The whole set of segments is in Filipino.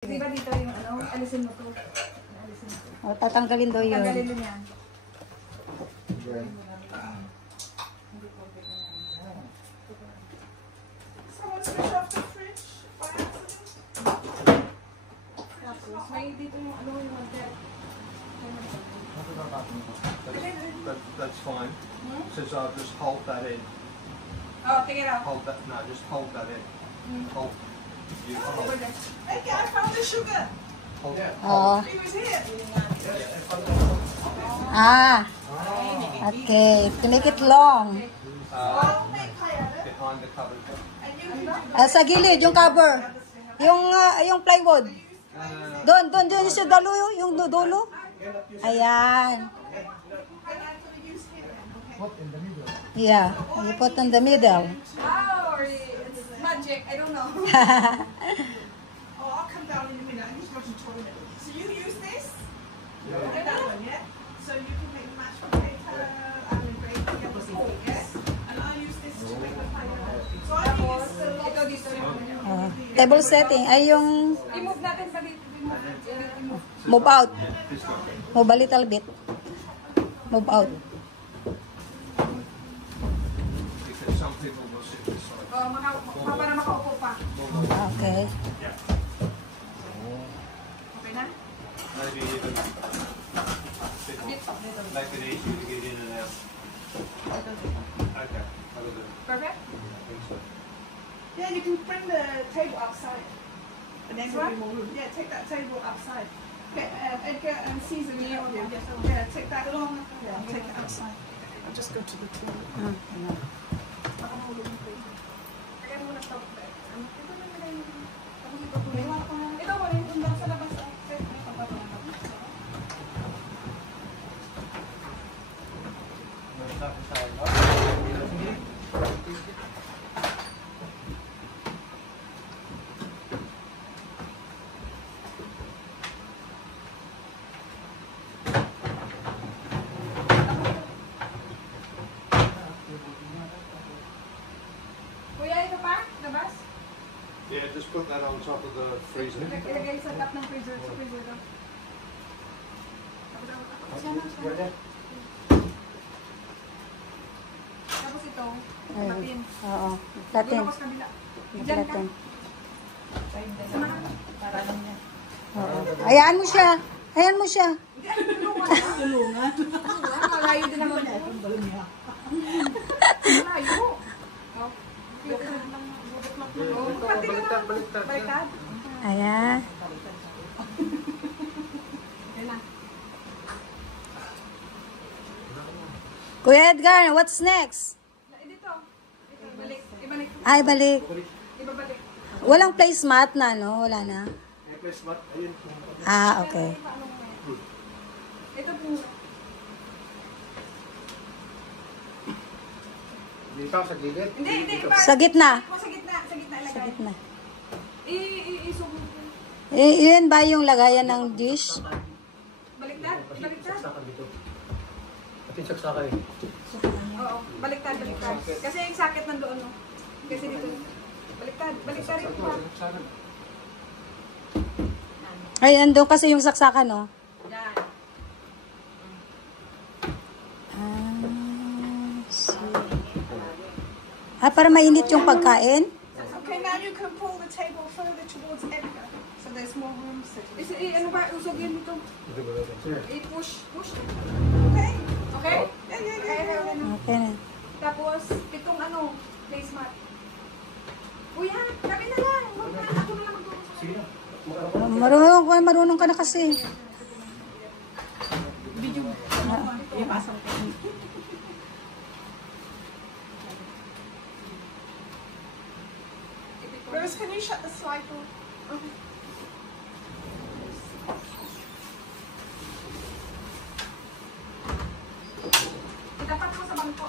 Di ba dito yung ano, alisin mo to. Alisin mo to. O, tatanggalin daw yun. Tanggalin mo yan. Someone switch off the fridge by accident. Tapos, may dito yung ano yung water. That's fine. Says I'll just hold that in. Oh, take it out. Hold that. No, just hold that in. Hold. You hold. Over there. Hey, I found the sugar. Hold. Oh. He was here. Ah. Okay. To make it long. Behind the cupboard. Sa gilid, yung cover. Yung plywood. Doon yung sa dulo, yung dulo. Ayan. Yeah, you put in the middle. Wow, it's magic. I don't know. Oh, I'll come down in a minute. I need to go to the toilet. So you use this? Yeah. That one, yeah? So you can make mashed potato and gravy and pork, yes? And I use this to make the pie. So I Tapos, use the ito dito yung Table setting, ay yung remove natin pa dito. Remove. move out. Move a little bit. Move out. Because some people will sit this side. Para makaupo pa. Okay. Okay na? Maybe even make it easy to get in and out. Okay. I will do it. Perfect? I think so. Yeah, you can bring the table outside. And then This there'll one? be more room. Yeah, take that table outside. Okay, Edgar and Caesar, you know, yeah, take that along. Yeah, take it outside. I'll just go to the toilet. Kaya muna stop. Ito mo rin kung sa labas. Kuya, ito pa? Labas? Yeah, just put that on top of the freezer. Ilagay sa top ng freezer. Sa freezer daw. Tapos ito, lapin. Oo. Latin. Tapos kabila. Diyan ka. Latin. Samahan. Para lang yan. Oo. Hayaan mo siya. Hayaan mo siya. Tulungan. Malayo din naman. Malayo. Baliktad, baliktad. Baliktad. Ayan. Okay na. Kuya Edgar, what's next? Dito. Balik. Ibalik. Ay, balik. Ibabalik. Walang placemat na, no? Wala na. Ah, okay. Ito po. Dito sa gilid? Hindi. Sa gitna. Sa gitna. Sa gitna ilagay. Sa gitna. Isubok po. Yun ba yung lagayan ng dish? Baliktad. Baliktad. Pati saksaka eh. Oo. Baliktad. Kasi yung sakit nandoon, no? Kasi dito. Baliktad. Baliktad rin po. Ay, andun kasi yung saksakan, no? Yan. Para mainit yung pagkain? Okay, now you can pull the table further towards Edgar. So there's more room sitting. Ano ba? Usogin dito. I-push. Okay? Okay? Yeah. Okay na. Tapos, itong placemat. Kuya, kami na lang. Huwag na. Ako na lang magtulong. Marunong ka na kasi. Video. Ipasok ko. Rose, can you shut the slide door? Okay. Itapat mo sa bangko.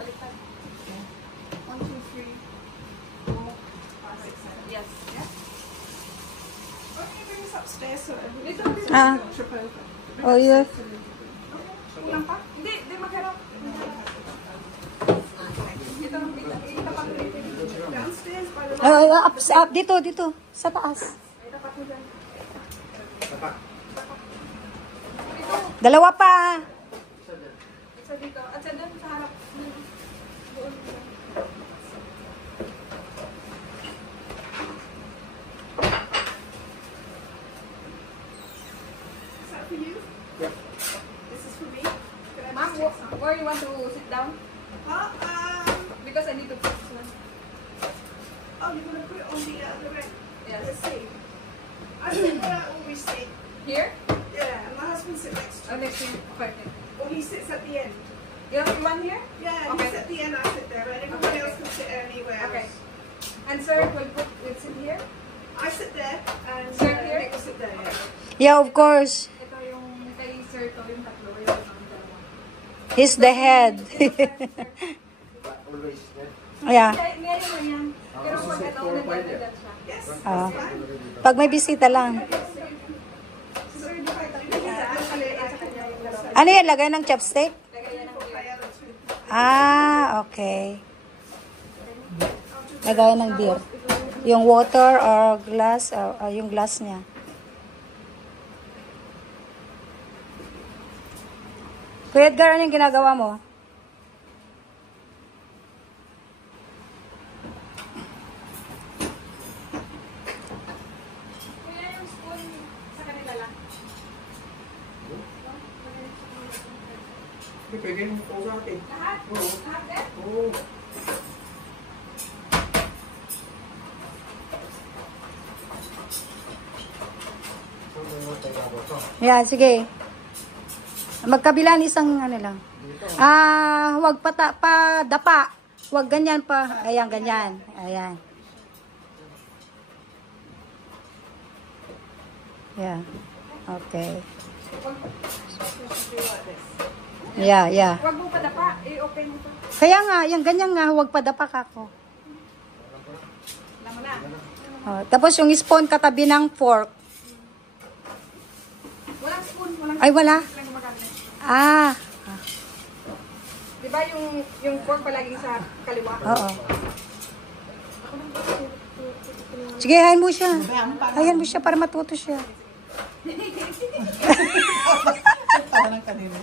Baliktad. 1, 2, 3, 4, 5, 6, 7. Yes. Yes. Why don't you bring us upstairs so everybody Dito. don't trip over? Oh, yeah. Kulang pa? Hindi magharap. Ito. Tapat mo dito. Downstairs by the Up, dito. Sa taas. Ay, tapat mo dyan. Dalawa pa. Isa dito. At sa doon, sa harap. Doon. Is that for you? Yep. This is for me. Can I Ma'am, just take some? where you want to sit down? Huh? Because I need to fix one. Oh, you're gonna put it on the right. Yes. Let's see. I sit where I always sit. Here? Yeah, and my husband sits next to Oh, me. next to you. Okay. Or he sits at the end. You have one here? Yeah, Okay. he's at the end, I sit there, and everybody Okay. else can sit anywhere. Okay. else. And sir, will sit here? I sit there, and Sir, here? Nick will sit there. Yeah. Yeah, of course. Ito yung kay sir to, yung tatlo. Yung dalawa. He's the head. Always there. Yeah. Ngayon lang yan. Pero pag ano, nagdadagdag siya. Yes, Ah. that's fine. Pag may bisita lang. Sir, di ba ito? Actually, at saka niya yung dalawa. Ano yan? Lagay ng chopstick? Lagay yan ng Kaya the two. Ah, okay. Lagay ng beer. Yung water or glass, yung glass niya. Kuya Edgar, ano yung ginagawa mo? Kuya, yung spoon sa kanila lang. Hindi, pwede yung po sa akin. Lahat? Oo. Lahat din? Oo. Yan, sige. Magkabilaan isang ano lang. Huwag pa dapa. Huwag ganyan pa. Ayan, ganyan. Ayan. Yeah. Okay. Yeah. Huwag mo pa dapa. I-open mo pa. Kaya nga, yung ganyan nga, huwag pa dapa kako. Alam mo na. Oh, tapos yung spoon katabi ng fork. Walang spoon. Walang Ay, wala. spoon lang gumagamit. Ah. Di ba yung fork palaging sa kaliwa? Oo. Sige, hayan mo siya. Hayan mo siya para matuto siya. Parang kanina.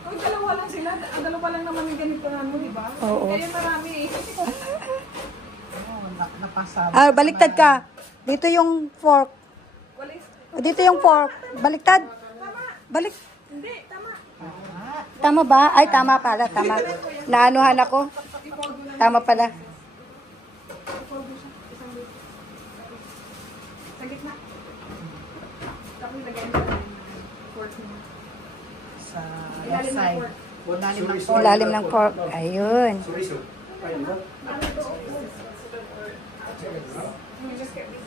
Kung dalawa lang sila, ang dalawa lang naman yung ganito na mo, di ba? Oo. Kaya marami eh. Baliktad ka. Dito yung fork. Walis. Dito yung fork. Baliktad. Balik. Hindi, tama. Tama ba? Ay, tama pala. Tama. Naanuhan ako. Tama pala. Ifoldo siya. Isang dito. Sa gitna. Tapos lagay mo yung fork mo. Sa Ilalim ng fork. Ilalim ng fork. Ayun.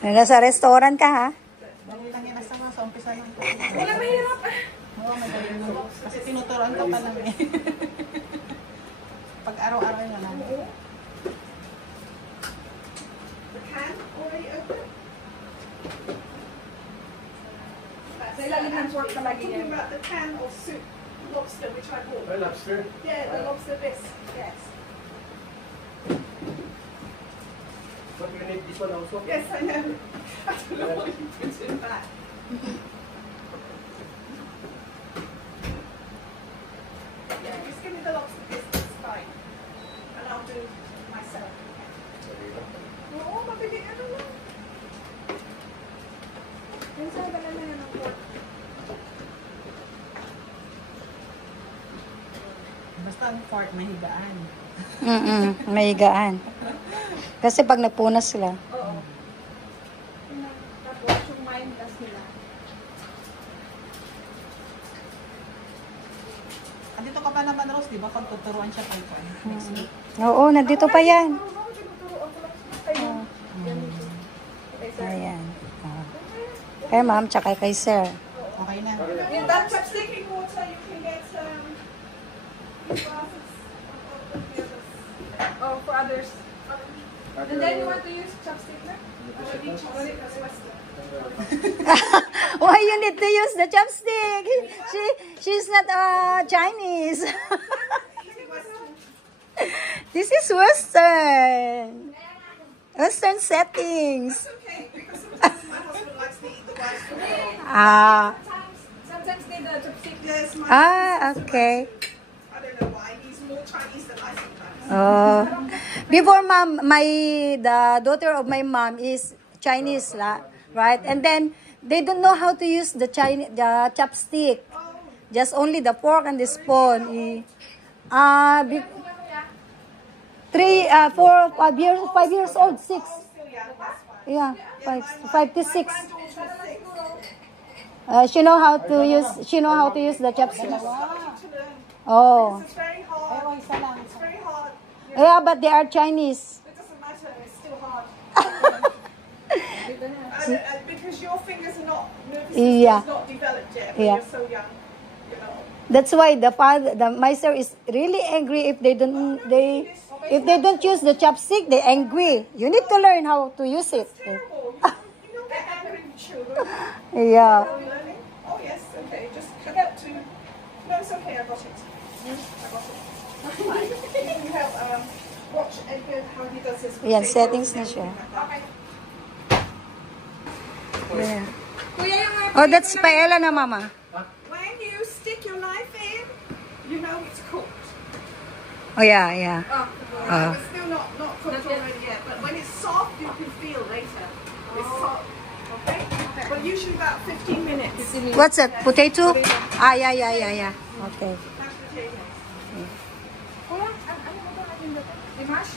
Nasa restaurant ka, ha? Dali lang yan nasa sa umpisa lang. Wala mahirap. Oo, madali lang. Kasi tinuturoan ka pa lang eh. Pag araw-araw na lang. The can already open? Sa ilalim ng fork palagi Talking yan. about the can of soup, lobster, which I bought. Hey, lobster. Yeah, the lobster bisque. Yes. But you need this one also? Yes, I know. I don't know why you put it back. Yeah, just give me the lobster bisque, it's fine. And I'll do myself. Oo, mabili. Ano lang. Yung sa ilalim na yan ng fork. Basta ang fork may higaan. May higaan. Kasi pag nagpunas sila. Oo. Tapos yung mindless nila. Andito ka pa naman, Rose, di ba? Pag tuturuan siya pa ito. Next week. Oo, nandito pa yan. Oo, tinuturoan ko lang siya. Ayun. Yan dito. Okay, sir. Ayan. Kay ma'am, tsaka kay sir. Okay na. Yung that chopstick. Drinking water, you can get these glasses of the others. Oh, for others. And then you want to use chopstick na? Or each one, because Western. Why you need to use the chopstick? She's not Chinese. This is Western. Western settings. Okay, because sometimes my husband likes to eat the rice from home. Sometimes need the chopstick. Yes, my husband Okay. I don't know why. He's more Chinese than I sometimes. Before mom, the daughter of my mom is Chinese, right? And then they don't know how to use the chopstick. Just only the fork and the spoon. 5 years old, 6. Yeah, 5 to 6. She know how to use the chopstick. Oh. It's very hard. It's very hard. Yeah, but they are Chinese. It doesn't matter. It's still hard. Because your fingers are not nervous system Yeah. is not developed yet when Yeah. you're so young. You know. That's why the meister is really angry if they don't use the chopstick. They're angry. You need to learn how to use it. Terrible. You don't get angry with children. Yeah. Are we learning? Oh yes. Okay. Just cut out to. No, it's okay. I got it. I got it. Fine. You can help. Watch Edgar how he does his. Yan, potatoes settings and na siya. everything like that. Yeah. Kuya, yung Oh, that's paella na, mama. When you stick your knife in, you know it's cooked. Oh, yeah. It's still not cooked already yet, but when it's soft, you can feel later. It's soft. Okay? But usually about 15 minutes. What's that? Potato? Yeah. Okay. Mashed potatoes. Kuya, ano ba ito natin dito? Dimash?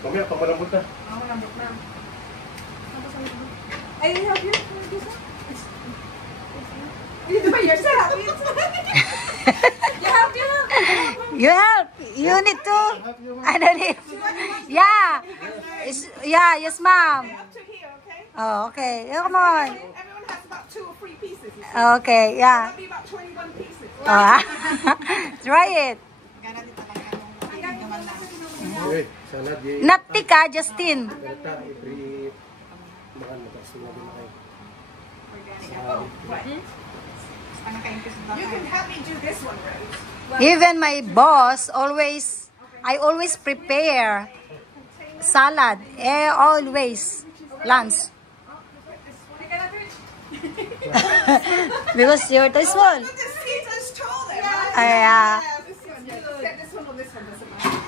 Mamaya, pamalambot na. Malambot na. I help you with this one? You do it yourself. You help you. You help. You need to. I don't need. Yeah. Yes, ma'am. Up to here, okay? Oh, okay. Come on. Everyone has about 2 or 3 pieces. You see. Okay, yeah. That'll be about 21 pieces. Try it. Okay, salad di. Not tika, Justin. Berta, every makan mo kasi mga binakay. You can help me do this one, Rose. Even my boss I always prepare salad. Always lunch. Because you're too small. But the Caesar's tall there, right? Yeah. This one, yeah. Set this one or this one, doesn't matter.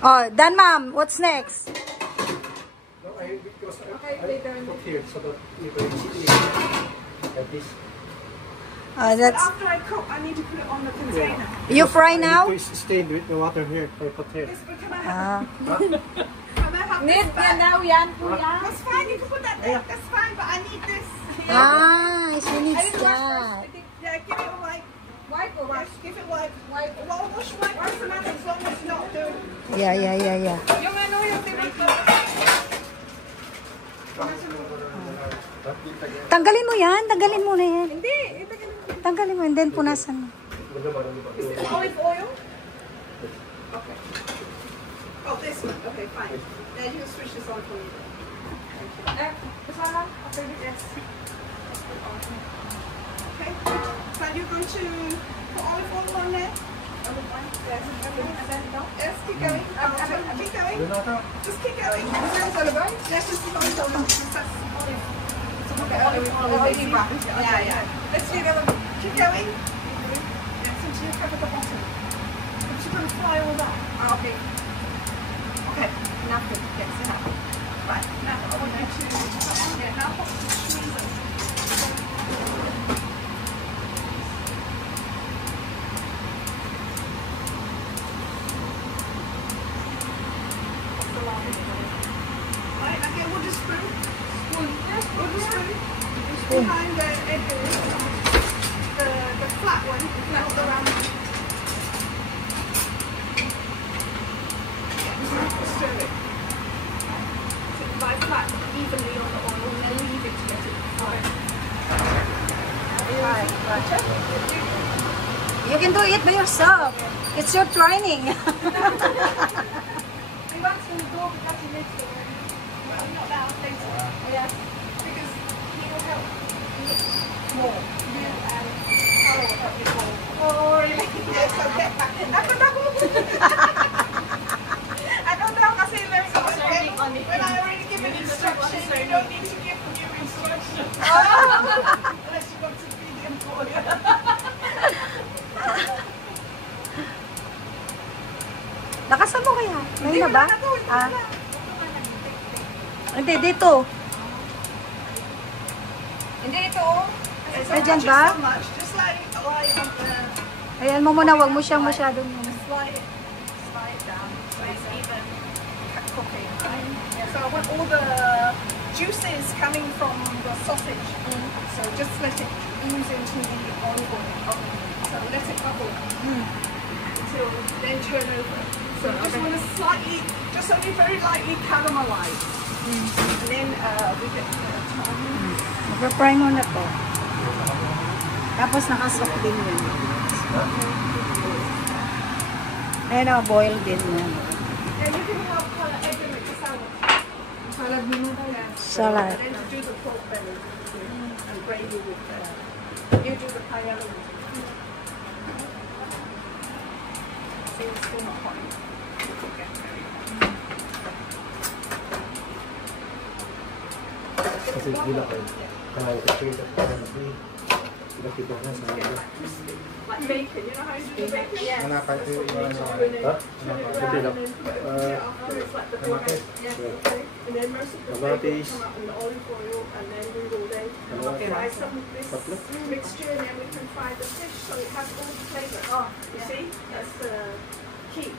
Oh, done, ma'am. What's next? No, because I put here so that you can see like this. That's. After I cook, I need to put it on the container. You fry now? I need to stain with the water here. I put here. Yes, but can I have, can I have Need this back? now yan, kuya. That's fine, you can put that there. That's fine, but I need this. She needs I didn't wash that. first. Yeah, give it a wipe. Wipe or wash? Give it wipe. Well, wash wipe doesn't matter as long as it's not dirty. Yeah. Yung ano, yung tinito. Tanggalin mo yan. Tanggalin mo na yan. Hindi. Tanggalin mo and then punasan mo. Is it olive oil? Okay. Oh, this one. Okay, fine. Yeah, you can switch this on for me. This one lang? Okay, yes. Okay. So you're going to put olive oil on there? Olive oil? Yes. Yes, keep going. Keep going. Just keep going. There's olive oil? Yes, just keep olive oil. That's olive. Yeah. Let's see the other one. Keep going. Yes, until you cover the bottom. Because you're going to fry all that. Okay. Okay. Now good. Yes, enough. Right. Now I want you to put that on there. Now put the squeeze it. Right, okay, wooden spoon. Wooden spoon. Behind the egg, the flat one, not the round one. Yeah, stir it. So lie flat evenly on the oil and then leave it to get it fried. You can do it by yourself. It's your training. to go because he lives there. Well, not now, later. Yes. Because he will help me more. You and Carol will help me more. Oh, really? Yes, so get back in there. Ano daw kasi learning when I already given instruction, you don't need to give new instruction. Unless you want to be the employer. Lakasan mo kaya? May na ba? Ah. Hindi, dito. Hindi ito, oh. Ay, dyan ba? So much, just like Ayan mo muna, wag mo siyang masyadong... slide down, so it's even cooking, right? So I want all the juices coming from the sausage. So just let it ooze into the olive oil. So let it bubble until then turn over. So you just want to slightly, just only very lightly caramelize. And then we get time. Mag-fry mo na to. Tapos nakasok din yun. Ayan o, boil din yan. Yeah, you can have egg and make a salad. Salad mo na kaya. Salad. And then to do the pork belly and gravy with you do the paella with it. See, it's still not hot enough. It'll get very hot. Kasi gila ko. Kaya ko siya kasi kita na sa mga. Like bacon, you know how you do the bacon? Yes. Ano pa ito yung ano? Ha? Buti lang. It's like the pork belly. And then most of the flavor will come out in the olive oil, and then we will then fry some of this mixture, and then we can fry the fish so it has all the flavor. Oh, you see? That's the key.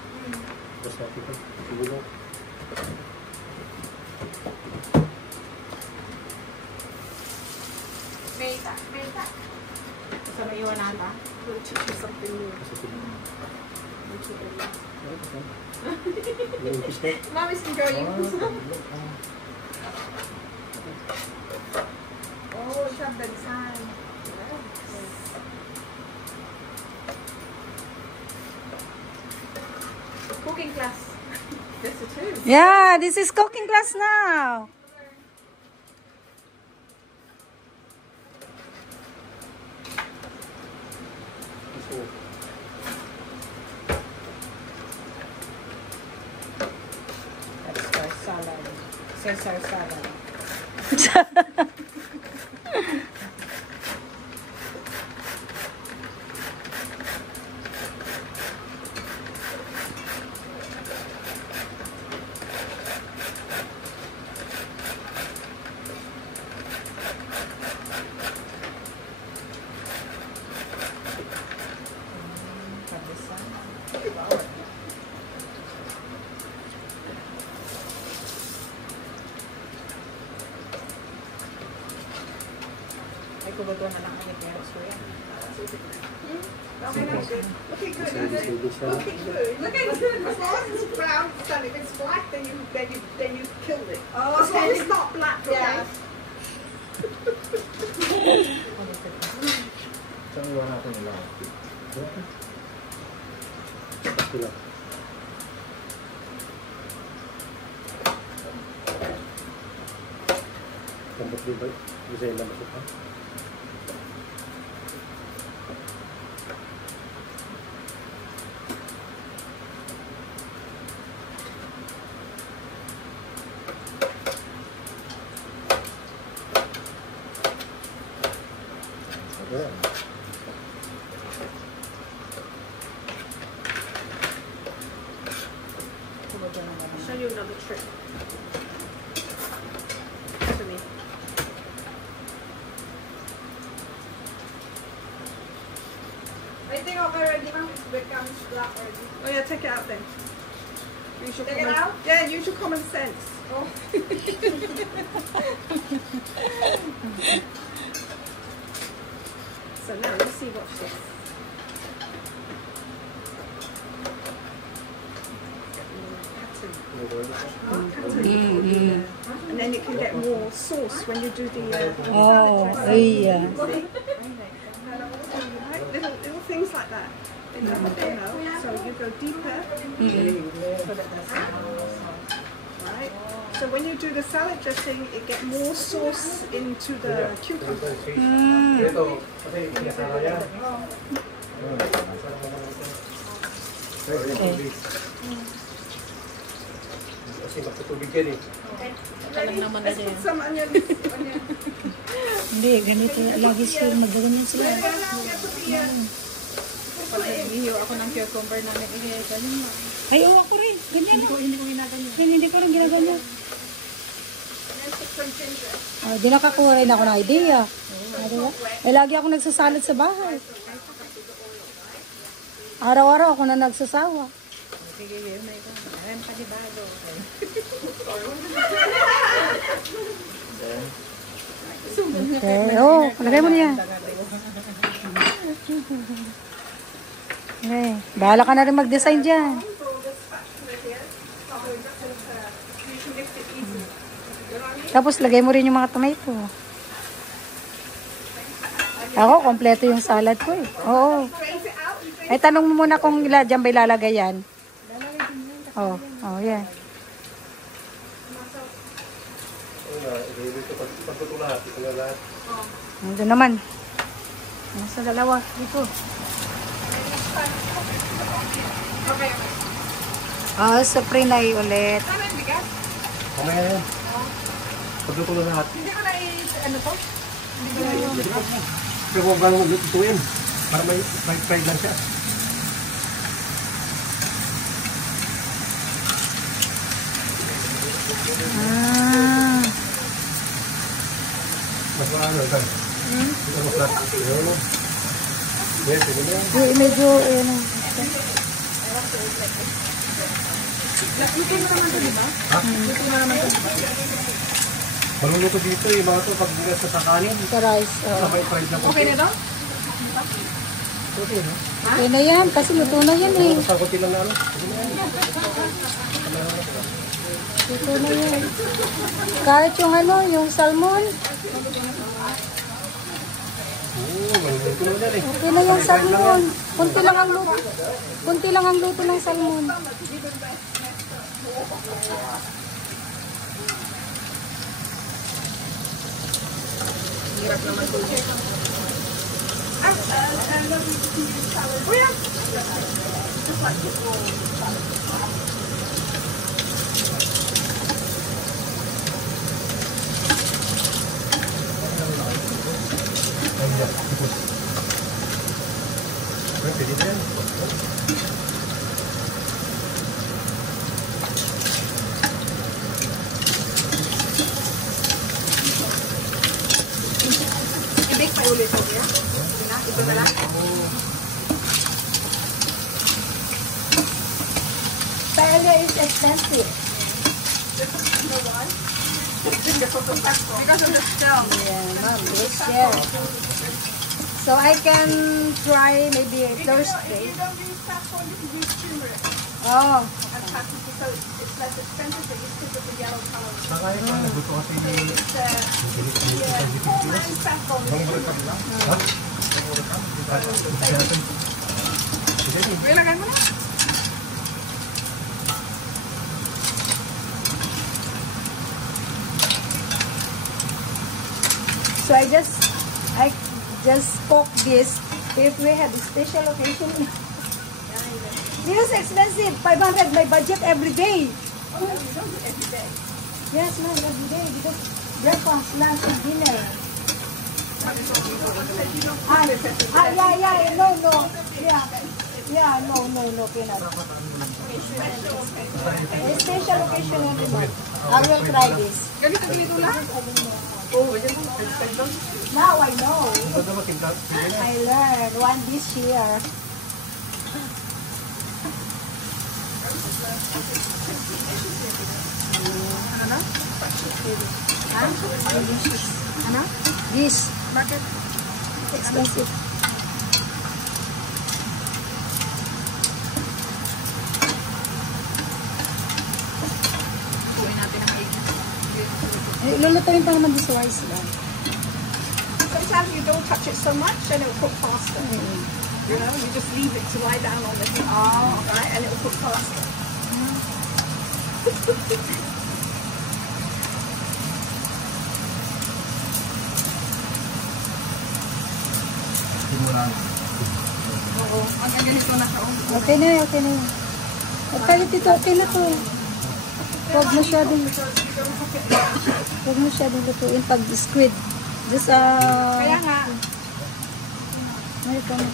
Tapos natin ito. Siguro. Meta. Sa may iwan nata. We'll teach you something new. Mom is enjoying. Oh, it's up the design. Cooking class. Yes, it is. Yeah, this is cooking class now. That's for salad. Caesar salad. Ay, kuluto na lang ang iteros ko yan. Looking good. Looking good. Look at it. As long as it's brown, done. If it's black, then you killed it. Oh, As long as it's not black, okay? Yeah. Saan iwan natin nila? Sila. Lambot din ba? Bisa yung lambot pa? Ayan. I'll show you another trick. To me. I think already, ma'am, it becomes black already. Oh yeah, take it out then. Use your Take it common- out? Yeah, use your common sense. Oh. So now let's see what's this. And then you can get more sauce when you do the. Oh, yeah. Right? Little things like that. So you go deeper. So when you do the salad dressing, it get more sauce into the cucumber. Ito, kasi sinasara yan. Okay. Kasi magtutubig yan eh. Let's put some onions. Hindi, ganito. Lagi sila magaganyan sila. Pag nag-ihiyo ako ng cucumber namin, ganyan nga. Ay, oo, ako rin. Ganyan. Hindi ko ginaganyan. Hindi ko rin ginaganyan. Di nakakuha rin ako ng idea. Diba? Eh, lagi ako nagsasalad sa bahay. Araw-araw ako na nagsasawa. Sige, may ito. Ayan pa di bago. Okay. Oh, lagay mo niya. Okay. Bahala ka na rin mag-design dyan. Tapos, lagay mo rin yung mga tomato. Ako, kompleto yung salad ko eh. Oo. Ay, tanong mo muna kung dyan ba ilalagay yan. Oo. Oh, yan. Dito pagtutulahat. Ito na lahat. Ito naman. Nasa dalawa. Dito. Oh, sa prinay ulit. Tama yung bigas? Mamaya yan. Pagtutulahat. Hindi ko na ano to? Pero huwag lang lutuin. Para may fried lang siya. Ah. Mas maano kan? Ito mas lahat. Ayun. Yes, ito na yan. Medyo, ano. Luto mo naman to, di ba? Ha? Luto mo naman to. Maluluto dito eh. Mga ito pag bigas sa kanin. Sa rice. Sabay fried na po. Okay na to? Okay, no? Okay na yan. Kasi luto na yan eh. Sagutin lang na ano. Luto na yan. Kahit yung ano, yung salmon. Oo, maluluto na yan eh. Okay na yung salmon. Kunti lang ang luto. Kunti lang ang luto ng salmon. Pwede din yan. I-bake pa ulit ako yan? Ito na lang? Paella is expensive. Because of the shell. Yeah, ma'am. Let's share. So I can try maybe Thursday. You don't use saffron, you can use turmeric. Oh. And saffron, so it's less expensive, but you still get the yellow color. Nakaya ko, nagluto kasi ni... It's whole man saffron. Ha? Ilagay mo na. So I just cook this if we have a special occasion. This is expensive. 500 my budget every day. Oh, you don't do it every day. Yes, ma'am, every day because breakfast, lunch, and dinner. Yeah, no, cannot. A special occasion every month. I will try this. Ganito lang? Now I know. I learned one this year. Ano? This. Bakit? Expensive. Tuloy natin ang maigi. Lulutuin pa naman this rice lang. Sometimes you don't touch it so much and it will cook faster. You know, you just leave it to lie down on the heat, right? And it will cook faster. Oo. Ang ganito na siya. Okay na, okay na. At kahit ito, okay na to. Huwag masyadong lutuin pag squid. Just, Kaya nga. Ay, ito na.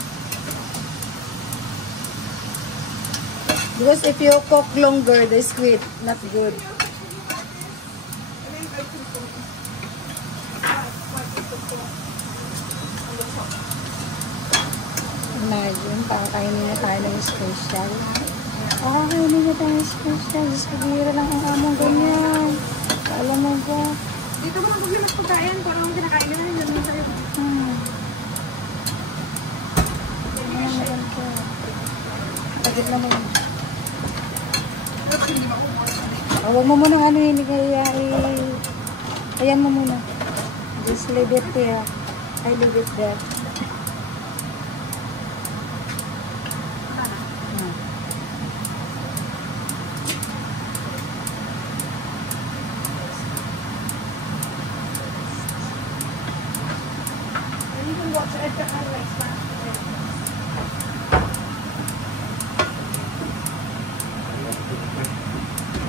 Because if you cook longer, the squid, not good. Imagine, pakakainin na tayo ng special. Pakakainin na tayo ng special. Diyos ko, bihira lang ang among ganyan. Alam mo ba? Dito mo ang mas pagkain. Kung anong kinakain nila, yun yung sa'yo. Ayan mo lang ko. Pagod lang mo. Huwag mo muna ano yun. Ayan mo muna. Just leave it here. I leave it there.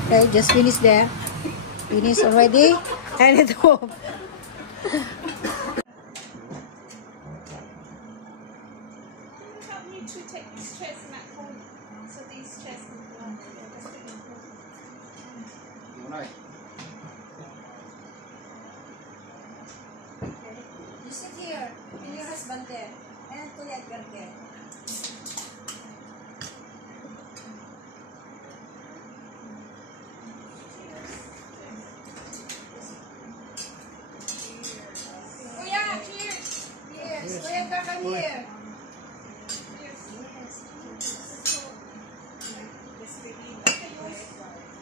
Okay, just finish there. Finish already. And it off. Help me to take these chairs in that corner. So these chairs can go on there. That's really important. You sit here. And your husband there. And Kuya Edgar there. Kuya, cheers! Yes, Kuya Edgar, come here.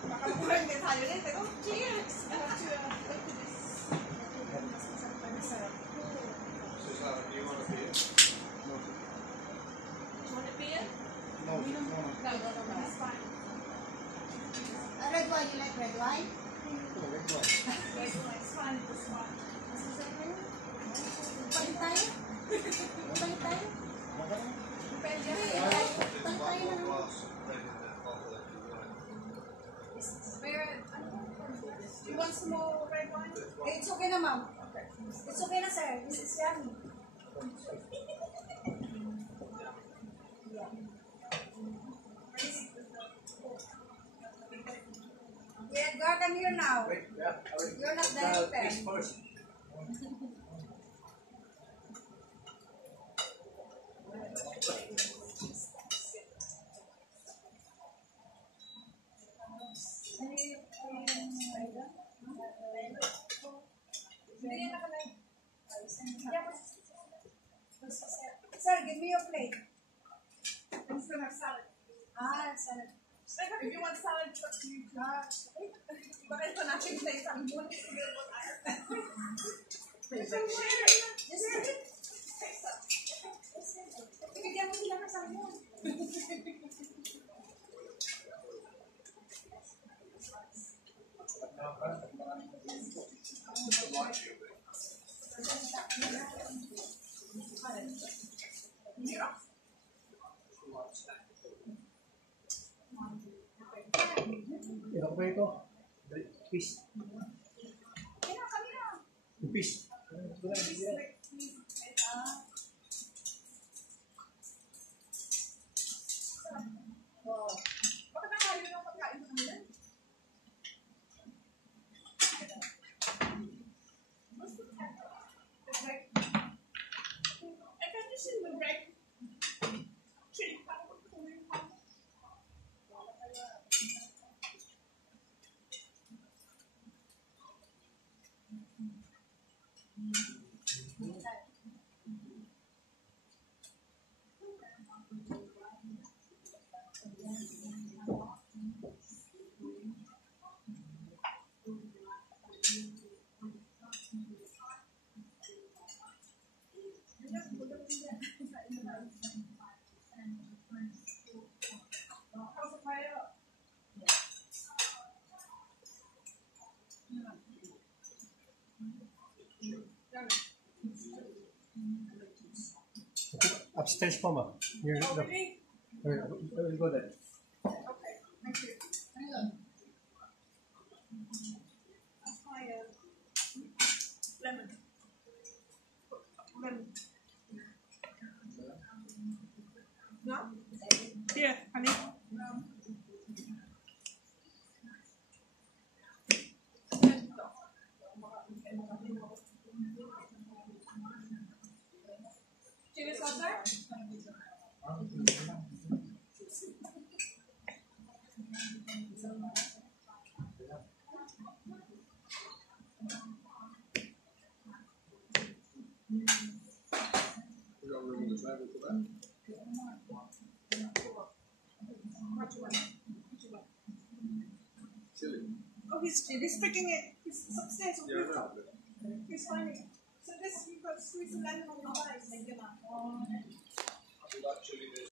Baka makulang din tayo din. Pero, cheers! I have to look at this. Do you want a beer? Do you want a beer? No, no. No, that's fine. Red wine, you like red wine? It's fine, it's fine. Palit tayo? Palit tayo? Palit tayo na naman. Do you want some more red wine? It's okay na, ma'am. It's okay na, sir. This is yummy. Yeah, God, I'm here now. Wait, yeah. You're not the This helper. first. Sir, give me your plate. I'm just gonna have salad. Salad. If you want salad, it's up to you. Baka ito natin sa isang buwan. Bigyan mo sila ng salmon. Ito ba ito? Fish. Fish. Bakit nakayo ng pagkain sa kanila? I can just in the red chili powder. change mama. Here, Oh, look. really? We'll go there. Okay, thank you. That's my lemon. Lemon. No? Here, honey. Chili sauce, sir? Oh, he's freaking it. He's upstairs on the rooftop. He's finding it. So this, you've got to squeeze the lemon on your eyes.